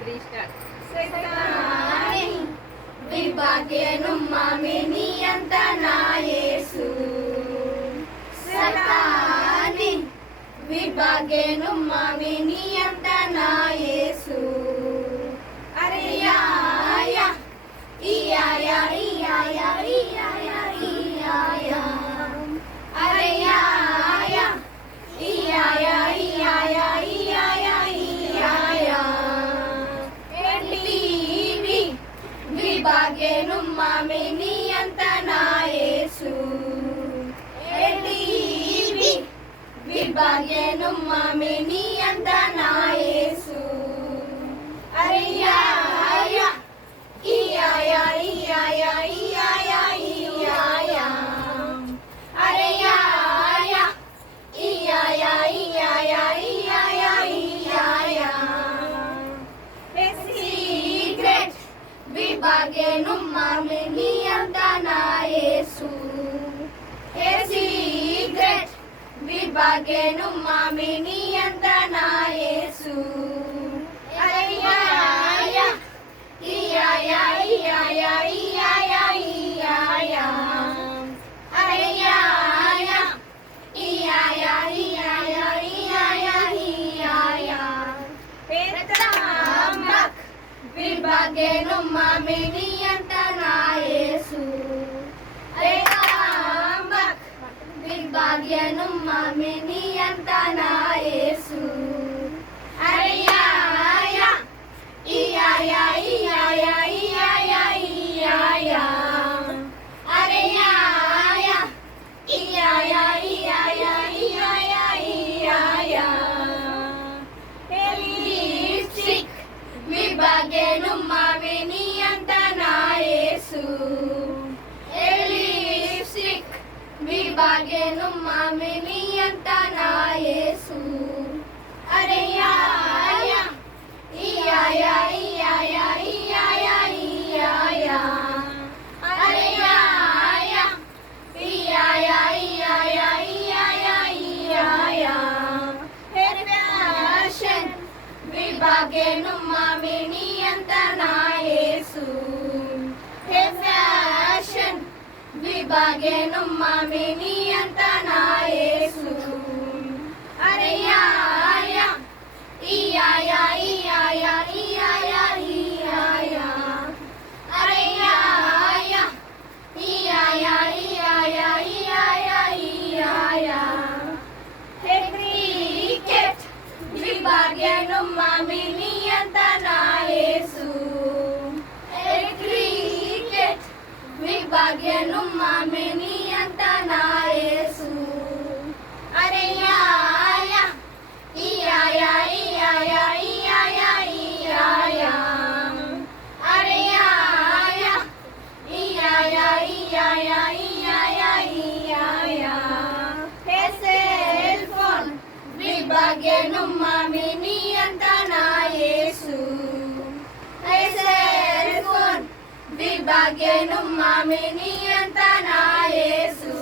3 start. శతాని విభాగేను మామిని అంత నా యేసు శతాని విభాగేను మామిని అంత నా యేసు అరే యాయా ఇయాయా ఇయాయా ఇయాయా ఇయాయా అరే యాయా ఇయాయా ఇయాయా ఇయాయా ఇయాయా ఎట్లీవి విభాగేను మామిని అంత నా యేసు ఎట్లీవి విభాగేను మామిని అంత నా యేసు అరే యాయా ఇయాయా ఇయాయా ఇయాయా ఇయాయా అరే యాయా ఇయాయా ఇయాయా ఇయాయా ఇయాయా సీక్రెట్ విభాగేను మామిని అంత నా యేసు సీక్రెట్ విభాగేను మామిని అంత నా యేసు అరే యాయా ఇయాయా ఇయాయా ఇయాయా ఇయాయా అరే యాయా ఇయాయా ఇయాయా ఇయాయా ఇయాయా పెత్రాంబక్ విభాగేను మామిని అంత నా యేసు పెత్రాంబక్ విభాగేను మామిని అంత నా యేసు అరే యాయా ఇయాయా ఇయాయా ఇయాయా ఇయాయా అరే యాయా ఇయాయా ఇయాయా ఇయాయా ఇయాయా లిప్స్టిక్ విభాగేను మామిని అంత నా యేసు లిప్స్టిక్ విభాగేను మామిని అంత నా యేసు అరే యాయా ఇయాయా ఇయాయా ఇయాయా ఇయాయా అరే యాయా ఇయాయా ఇయాయా ఇయాయా ఇయాయా ఫ్యాషన్ విభాగేను మామిని అంత నా యేసు ఫ్యాషన్ విభాగేను మామిని అంత నా యేసు అరే యాయా ఇయాయా ఇయాయా ఇయాయా ఇయాయా అరే యాయా ఇయాయా ఇయాయా ఇయాయా ఇయాయా క్రికెట్ విభాగేను మామిని అంత నా యేసు క్రికెట్ విభాగేను మామిని అంత నా యేసు అరే యాయా ఇయాయా ఇయాయా ఇయాయా ఇయాయా అరే యాయా ఇయాయా ఇయాయా ఇయాయా ఇయాయా సెల్ ఫోన్ విభాగేను మామిని అంత నా యేసు సెల్ ఫోన్ విభాగేను మామిని అంత నా యేసు